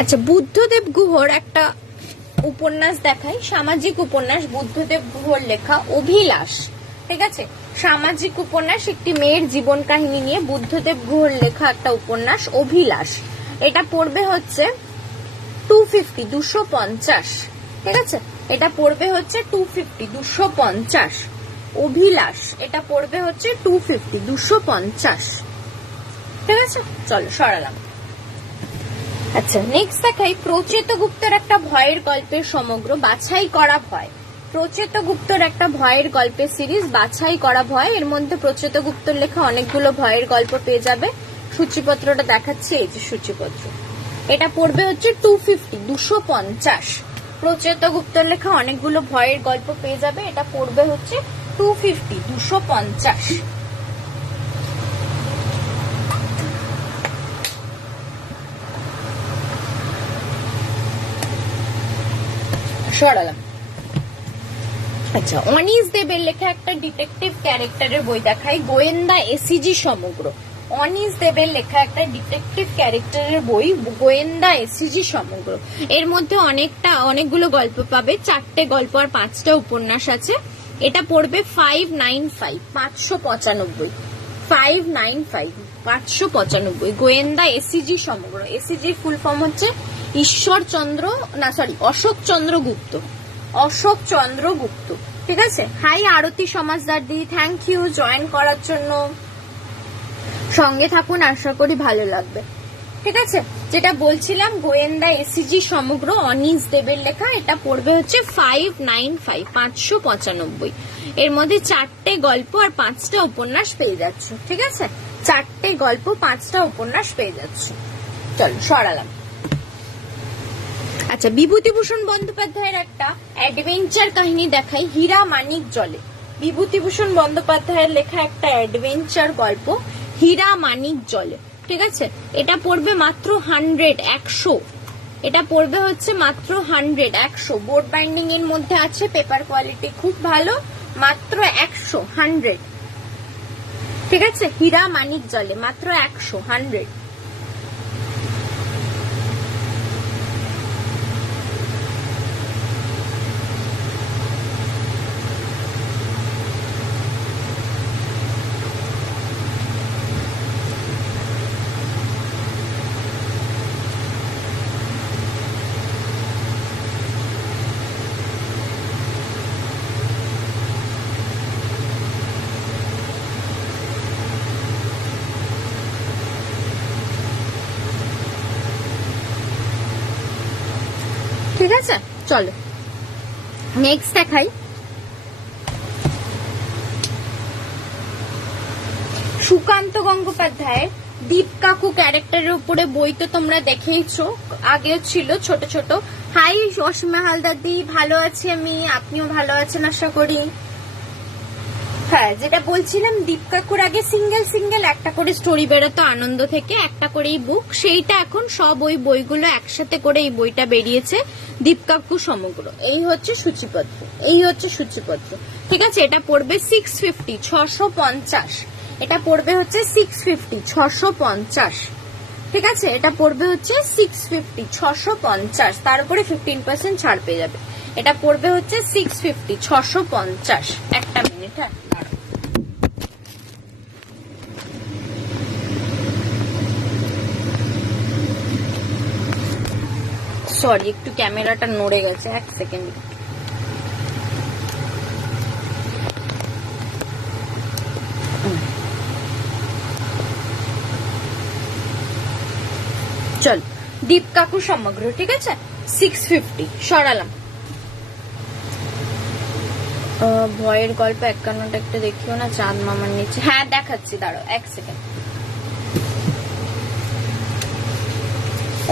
আচ্ছা, বুদ্ধদেব গুহর একটা উপন্যাস দেখাই, সামাজিক উপন্যাস, বুদ্ধদেব গুহর লেখা, অভিলাষ, ঠিক আছে? সামাজিক উপন্যাস, একটি মেয়ের জীবন কাহিনী নিয়ে বুদ্ধদেব গুহর লেখা একটা উপন্যাস, অভিলাষ। এটা পড়বে হচ্ছে 250, 250, ঠিক আছে? এটা পড়বে হচ্ছে 250, 250, অভিলাষ। এটা পড়বে হচ্ছে 250, 250, ঠিক আছে? চলো সরালাম। আচ্ছা, নেক্সট দেখাই প্রচেত গুপ্তের একটা ভয়ের গল্পের সমগ্র, বাছাই করা ভয়। প্রচেত গুপ্তর একটা ভয়ের গল্পের সিরিজ, বাছাই করা ভয়। এর মধ্যে প্রচেত গুপ্তর লেখা অনেকগুলো ভয়ের গল্প পেয়ে যাবে। সূচিপত্রটা দেখাচ্ছি, এই যে সূচিপত্র। এটা পড়বে হচ্ছে 250, 250। প্রচেত গুপ্তর লেখা অনেকগুলো ভয়ের গল্প পেয়ে যাবে, এটা পড়বে হচ্ছে 250, 250। সরালাম। আচ্ছা, অনিশ দেবের লেখা একটা ডিটেকটিভ ক্যারেক্টারের বই দেখাই, গোয়েন্দা এসিজি সমগ্র। অনিশ দেবের লেখা একটা ডিটেকটিভ ক্যারেক্টারের বই, গোয়েন্দা এসিজি সমগ্র। এর মধ্যে অনেকগুলো গল্প পাবে, 4টে গল্প আর 5টা উপন্যাস আছে। এটা পড়বে 595, 595, 595, 595, গোয়েন্দা এসিজি সমগ্র। এসিজি ফুল ফর্ম হচ্ছে অশোক চন্দ্র গুপ্ত, অশোক চন্দ্র গুপ্ত, ঠিক আছে? হাই আরতি সমাজদার দিদি, থ্যাংক ইউ জয়েন করার জন্য। সঙ্গে থাকুন, আশা করি ভালো লাগবে, ঠিক আছে? যেটা বলছিলাম, গোয়েন্দা এসিজি সমগ্র, অনিশ দেবের লেখা। এটা পড়বে হচ্ছে 595, 595। এর মধ্যে 4টে গল্প আর 5টা উপন্যাস পেয়ে যাচ্ছ, ঠিক আছে? 4টে গল্প, 5টা উপন্যাস পেয়ে যাচ্ছ। চলো সরালাম। আচ্ছা, বিভূতিভূষণ বন্দ্যোপাধ্যায়ের একটা অ্যাডভেঞ্চার কাহিনী দেখাই, হীরা মানিক জলে। বিভূতিভূষণ বন্দ্যোপাধ্যায়ের লেখা একটা অ্যাডভেঞ্চার গল্প, হীরা মানিক জলে, ঠিক আছে? এটা পড়বে মাত্র 100। এটা পড়বে হচ্ছে মাত্র 100। বোর্ড বাইন্ডিং এর মধ্যে আছে, পেপার কোয়ালিটি খুব ভালো, মাত্র 100, ঠিক আছে? হীরা মানিক জলে, মাত্র 100। আছে। চলো নেক্সট দেখাই, সুকান্ত গঙ্গোপাধ্যায়ের দীপ কাকু ক্যারেক্টারের উপরে বই তো তোমরা দেখেইছো, আগেও ছিল ছোট ছোট। হাই অসীমা হালদারদি, ভালো আছি আমি, আপনিও ভালো আছেন আশা করি। হ্যাঁ, যেটা বলছিলাম, দীপ কাকুর আগে সিঙ্গেল সিঙ্গেল একটা করে স্টোরি বেরোতো আনন্দ থেকে, একটা করেই বুক, সেইটা এখন সব ওই বইগুলো একসাথে করে এই বইটা বেরিয়েছে, দীপ কাকু সমগ্র। এই হচ্ছে সূচিপত্র, এই হচ্ছে সূচিপত্র, ঠিক আছে। এটা পড়বে 650, 650। এটা পড়বে হচ্ছে 650, 650, ঠিক আছে। এটা পড়বে হচ্ছে 650, 650, তার উপরে 15% ছাড় পেয়ে যাবে। এটা পড়বে হচ্ছে 650, 650। একটা মিনিট, হ্যাঁ সরি, একটু ক্যামেরাটা নড়ে গেছে, এক সেকেন্ড। চল, দীপ কাকু সমগ্র, ঠিক আছে, 650 সরালাম। ভয়ের গল্প 51টা একটা দেখিও না, চাঁদ মামার নিচে, হ্যাঁ দেখাচ্ছি, দাঁড়াও এক সেকেন্ড।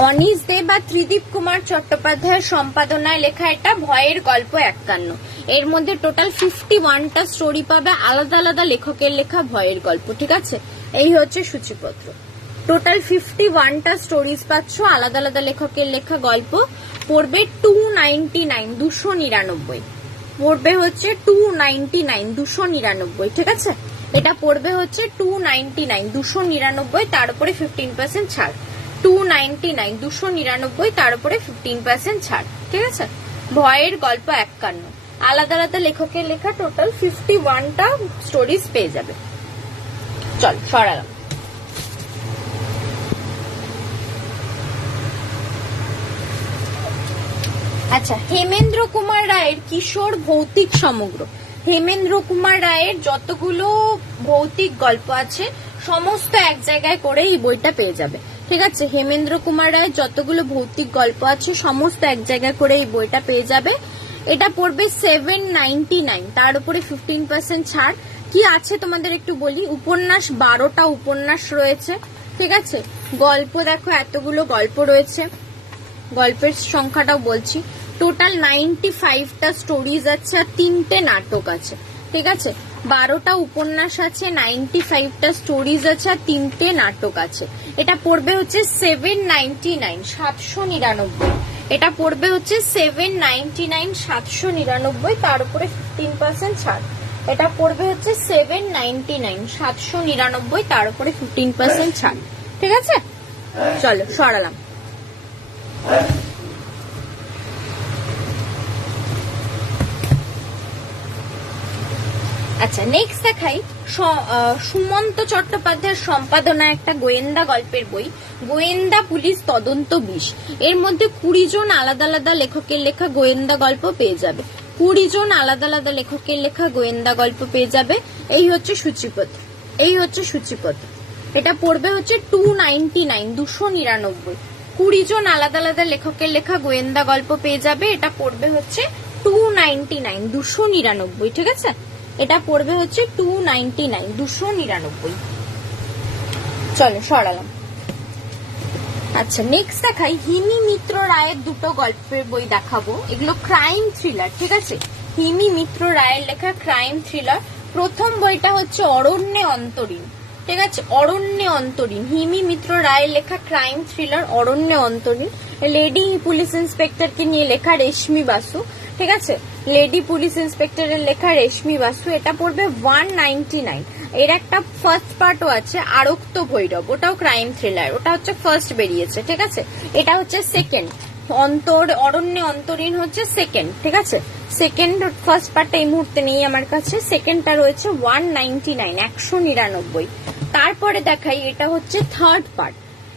অনিশ দে বা ত্রিদীপ কুমার চট্টোপাধ্যায়ের সম্পাদনায় লেখা এটা ভয়ের গল্প 51। এর মধ্যে টোটাল 51টা স্টোরি পাবে, আলাদা আলাদা লেখকের লেখা ভয়ের গল্প, ঠিক আছে। এই হচ্ছে সূচিপত্র, টোটাল 51টা স্টোরিজ পাচ্ছ, আলাদা আলাদা লেখকের লেখা গল্প। পড়বে 299, 299, পড়বে হচ্ছে 299, 299, ঠিক আছে। এটা পড়বে হচ্ছে 299, 299, তার উপরে 15% ছাড়। 299, 299, তার উপরে 15% ছাড়, ঠিক আছে। ভয়ের গল্প 51, আলাদা আলাদা লেখকের লেখা, টোটাল 51টা স্টোরিজ পেয়ে যাবে। চল সরালাম। আচ্ছা, হেমেন্দ্র কুমার রায়ের কিশোর ভৌতিক সমগ্র। হেমেন্দ্র কুমার রায়ের যতগুলো ভৌতিক গল্প আছে সমস্ত এক জায়গায় করে এই বইটা পেয়ে যাবে, ঠিক আছে। হেমেন্দ্র কুমার রায়ের যতগুলো ভৌতিক গল্প আছে সমস্ত এক জায়গায় করে এই বইটা পেয়ে যাবে। এটা পড়বে 799, তার উপরে 15% ছাড়। কি আছে তোমাদের একটু বলি, উপন্যাস 12টা উপন্যাস রয়েছে, ঠিক আছে। গল্প দেখো, এতগুলো গল্প রয়েছে, গল্পের সংখ্যাটাও বলছি, টোটাল 95টা স্টোরিজ আছে, আর 3টে নাটক আছে, ঠিক আছে। 12টা উপন্যাস আছে, 95টা স্টোরিজ আছে, আর 3টে নাটক আছে। এটা পড়বে হচ্ছে 799, 799। এটা পড়বে হচ্ছে 799, 799, তার উপরে 15% ছাড়। এটা পড়বে হচ্ছে 799, 799, তার উপরে 15% ছাড়, ঠিক আছে। চলো সরালাম। আচ্ছা, নেক্সট দেখাই, সুমন্ত চট্টোপাধ্যায়ের সম্পাদনা একটা গোয়েন্দা গল্পের বই, গোয়েন্দা পুলিশ তদন্ত 20। এর মধ্যে 20 জন আলাদা আলাদা লেখকের লেখা গোয়েন্দা গল্প পেয়ে যাবে, 20 জন আলাদা আলাদা লেখকের লেখা গোয়েন্দা গল্প পেয়ে যাবে। এই হচ্ছে সূচিপত্র, এই হচ্ছে সূচিপত্র। এটা পড়বে হচ্ছে 299, 299, 20 জন আলাদা আলাদা লেখকের লেখা গোয়েন্দা গল্প পেয়ে যাবে। এটা পড়বে হচ্ছে 299, 299, ঠিক আছে। এটা পড়বে হচ্ছে 299, 299। চলো সরালাম। আচ্ছা, নেক্সট দেখাই, হিমি মিত্র রায়ের দুটো গল্পের বই দেখাবো, এগুলো ক্রাইম থ্রিলার, ঠিক আছে। হিমি মিত্র রায়ের লেখা ক্রাইম থ্রিলার। প্রথম বইটা হচ্ছে অরণ্যে অন্তরীণ, ঠিক আছে, অরণ্যে অন্তরীণ, হিমি মিত্র রায়ের লেখা ক্রাইম থ্রিলার অরণ্যে অন্তরীণ। লেডি পুলিশ ইন্সপেক্টরকে নিয়ে লেখা রেশমি বাসু, ঠিক আছে, লেডি পুলিশ ইন্সপেক্টরের লেখা রেশমি বাসু। এটা পড়বে 199। এর একটা ফার্স্ট পার্টও আছে, আরক্ত ভৈরব, ওটাও ক্রাইম থ্রিলার, ওটা হচ্ছে ফার্স্ট বেরিয়েছে, ঠিক আছে। এটা হচ্ছে সেকেন্ড, অরণ্যে অন্তরীণ হচ্ছে সেকেন্ড, ঠিক আছে। সেকেন্ড, ফার্স্ট পার্টটা এই মুহূর্তে নেই আমার কাছে, সেকেন্ডটা রয়েছে 199, 199। তারপরে দেখাই, এটা হচ্ছে থার্ড পার্ট,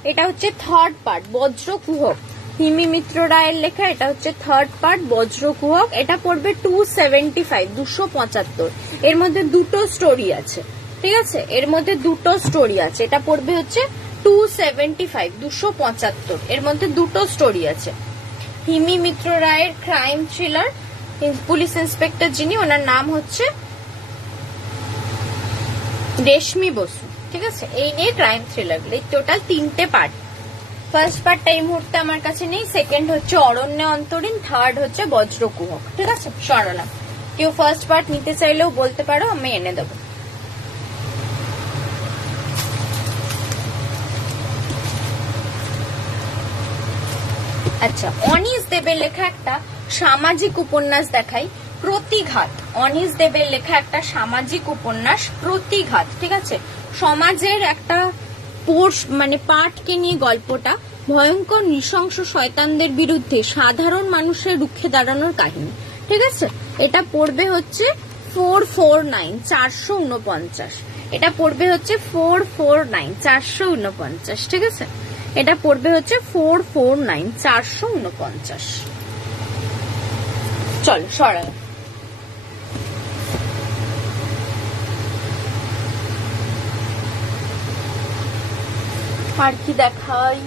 এটা হচ্ছে থার্ড পার্ট, বজ্রকুহক, হিমি মিত্র রায়ের লেখা, এটা হচ্ছে থার্ড পার্ট, বজ্রকুহক। এটা পড়বে 275, 275। এর মধ্যে দুটো স্টোরি আছে, ঠিক আছে, এর মধ্যে দুটো স্টোরি আছে। এটা পড়বে হচ্ছে 275, 275, এর মধ্যে দুটো স্টোরি আছে। হিমি মিত্র রায়ের ক্রাইম থ্রিলার, পুলিশ ইন্সপেক্টর যিনি, ওনার নাম হচ্ছে রেশমি বসু। ঠিক আছে, এই নিয়ে ক্রাইম থ্রিলার, টোটাল 3টে পার্ট। ফার্স্ট পার্টটা এই মুহূর্তে আমার কাছে নেই, সেকেন্ড হচ্ছে অরণ্য অন্তরীণ, থার্ড হচ্ছে বজ্রকুহক। ঠিক আছে, সরালাম। কেউ ফার্স্ট পার্ট নিতে চাইলেও বলতে পারো, আমি এনে দেবো। আচ্ছা, অনিশ দেবের লেখা একটা সামাজিক উপন্যাস দেখাই, প্রতিঘাত। অনিশ দেবের লেখা একটা সামাজিক উপন্যাস, প্রতিঘাত। ঠিক আছে, সমাজের একটা পাঠকে নিয়ে গল্পটা, ভয়ঙ্কর নৃশংস শয়তানদের বিরুদ্ধে সাধারণ মানুষের রুখে দাঁড়ানোর কাহিনী। ঠিক আছে, এটা পড়বে হচ্ছে 449 449। এটা পড়বে হচ্ছে 449 449। ঠিক আছে, এটা পড়বে হচ্ছে 449 449। চলো সরাই। আর কি দেখাই?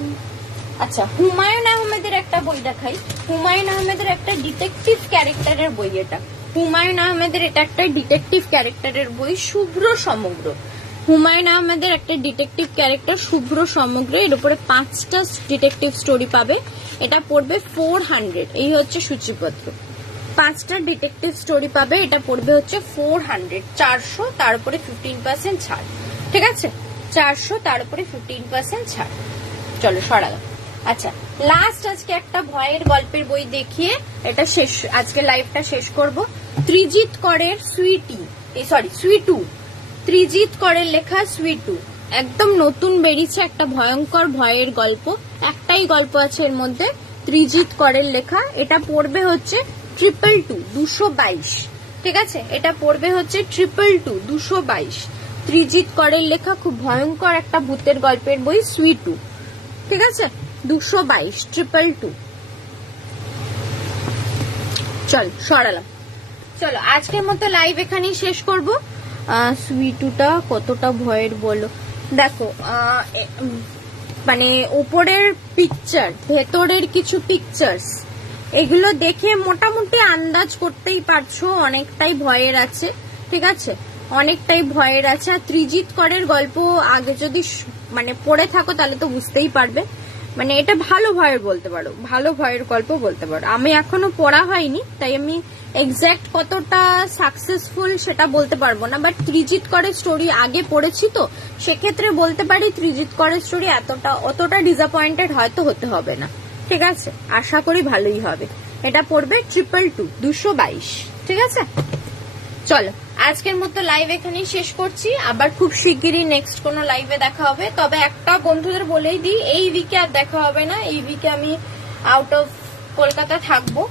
আচ্ছা, হুমায়ুন আহমেদের একটা বই দেখাই। হুমায়ুন আহমেদের একটা ডিটেকটিভ ক্যারেক্টারের বই এটা। হুমায়ুন আহমেদের এটা একটা ডিটেকটিভ ক্যারেক্টারের বই, শুভ্র সমগ্র। হুমায়ুন আহমেদের একটা ডিটেকটিভ ক্যারেক্টার শুভ্র সমগ্র, এর উপরে 5টা ডিটেকটিভ স্টোরি পাবে। এটা পড়বে 400। এই হচ্ছে সূচিপত্র, 5টা ডিটেকটিভ স্টোরি পাবে। এটা পড়বে হচ্ছে 400, 400, তার উপরে 15% ছাড়। ঠিক আছে, 400, তার উপরে 15% ছাড়। চলো সরালাম। আচ্ছা, লাস্ট আজকে একটা ভয়ের গল্পের বই দেখিয়ে এটা শেষ, আজকে লাইভটা শেষ করব। ত্রিজিৎ করের সুইটু, ত্রিজিৎ করের লেখা সুইটু, একদম নতুন বেরিয়েছে, একটা ভয়ঙ্কর ভয়ের গল্প। একটাই গল্প আছে এর মধ্যে, ত্রিজিৎ করের লেখা। এটা পড়বে হচ্ছে 222 222। ঠিক আছে, এটা পড়বে হচ্ছে 222 222। ত্রিজিৎ করের লেখা খুব ভয়ঙ্কর একটা ভূতের গল্পের বই, সুইটু। ঠিক আছে, 222 222। চল সরালাম। চলো আজকের মতো লাইভ এখানেই শেষ করব। সুইটুটা কতটা ভয়ের বলো, দেখো উপরের পিকচার, ভেতরের কিছু পিকচার্স, এগুলো দেখে মোটামুটি আন্দাজ করতেই পারছো অনেকটাই ভয়ের আছে। ঠিক আছে, অনেকটাই ভয়ের আছে। আর ত্রিজিৎ করের গল্প আগে যদি পড়ে থাকো তাহলে তো বুঝতেই পারবে। এটা ভালো ভয়ের বলতে পারো, ভালো ভয়ের গল্প বলতে পারো। আমি এখনো পড়া হয়নি, তাই আমি এক্স্যাক্ট কতটা সাকসেসফুল সেটা বলতে পারবো না, বাট ত্রিজিৎ করের স্টোরি আগে পড়েছি তো সেক্ষেত্রে বলতে পারি ত্রিজিৎ করের স্টোরি অতটা ডিসঅ্যাপয়েন্টেড হয়তো হতে হবে না। ঠিক আছে, আশা করি ভালোই হবে। এটা পড়বে 222 222। ঠিক আছে, চলো আজকের মতো লাইভ এখানেই শেষ করছি। আবার খুব শিগগিরই নেক্সট কোনো লাইভে দেখা হবে। তবে একটা বন্ধুদের বলেই দিই, এই উইকে আর দেখা হবে না। এই উইকে আমি আউট অফ কলকাতা থাকবো,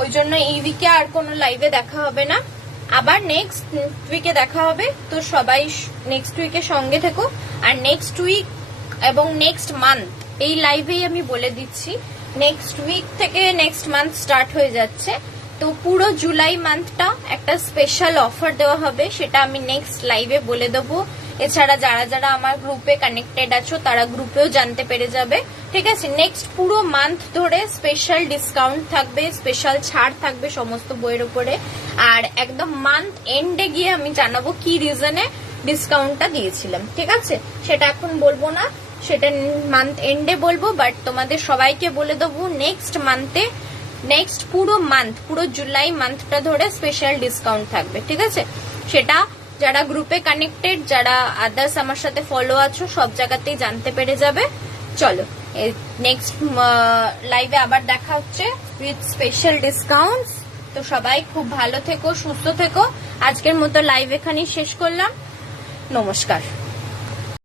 ওই জন্য এই উইকে আর কোনো লাইভে দেখা হবে না। আবার নেক্সট উইকে দেখা হবে। তো সবাই নেক্সট উইকে সঙ্গে থেকো। আর নেক্সট উইক এবং নেক্সট মান্থ এই লাইভেই আমি বলে দিচ্ছি, নেক্সট উইক থেকে নেক্সট মান্থ স্টার্ট হয়ে যাচ্ছে। তো পুরো জুলাই মান্থটা একটা স্পেশাল অফার দেওয়া হবে, সেটা আমি নেক্সট লাইভে বলে দেবো। এছাড়া যারা যারা আমার গ্রুপে কানেক্টেড আছো তারা গ্রুপেও জানতে পেরে যাবে। ঠিক আছে, নেক্সট পুরো মান্থ ধরে স্পেশাল ডিসকাউন্ট থাকবে, স্পেশাল ছাড় থাকবে সমস্ত বইয়ের উপরে। আর একদম মান্থ এন্ডে গিয়ে আমি জানাবো কি রিজনে ডিসকাউন্টটা দিয়েছিলাম। ঠিক আছে, সেটা এখন বলবো না, সেটা মান্থ এন্ডে বলবো। বাট তোমাদের সবাইকে বলে দেবো নেক্সট মান্থে, নেক্সট পুরো মান্থ, পুরো জুলাই মান্থটা ধরে স্পেশাল ডিসকাউন্ট থাকবে। ঠিক আছে, সেটা যারা গ্রুপে কানেক্টেড, যারা আদার্স আমার সাথে ফলো আছো সব জায়গাতেই জানতে পেরে যাবে। চলো নেক্সট লাইভে আবার দেখা হচ্ছে উইথ স্পেশাল ডিসকাউন্টস। তো সবাই খুব ভালো থেকো, সুস্থ থেকো। আজকের মতো লাইভ এখানেই শেষ করলাম। নমস্কার।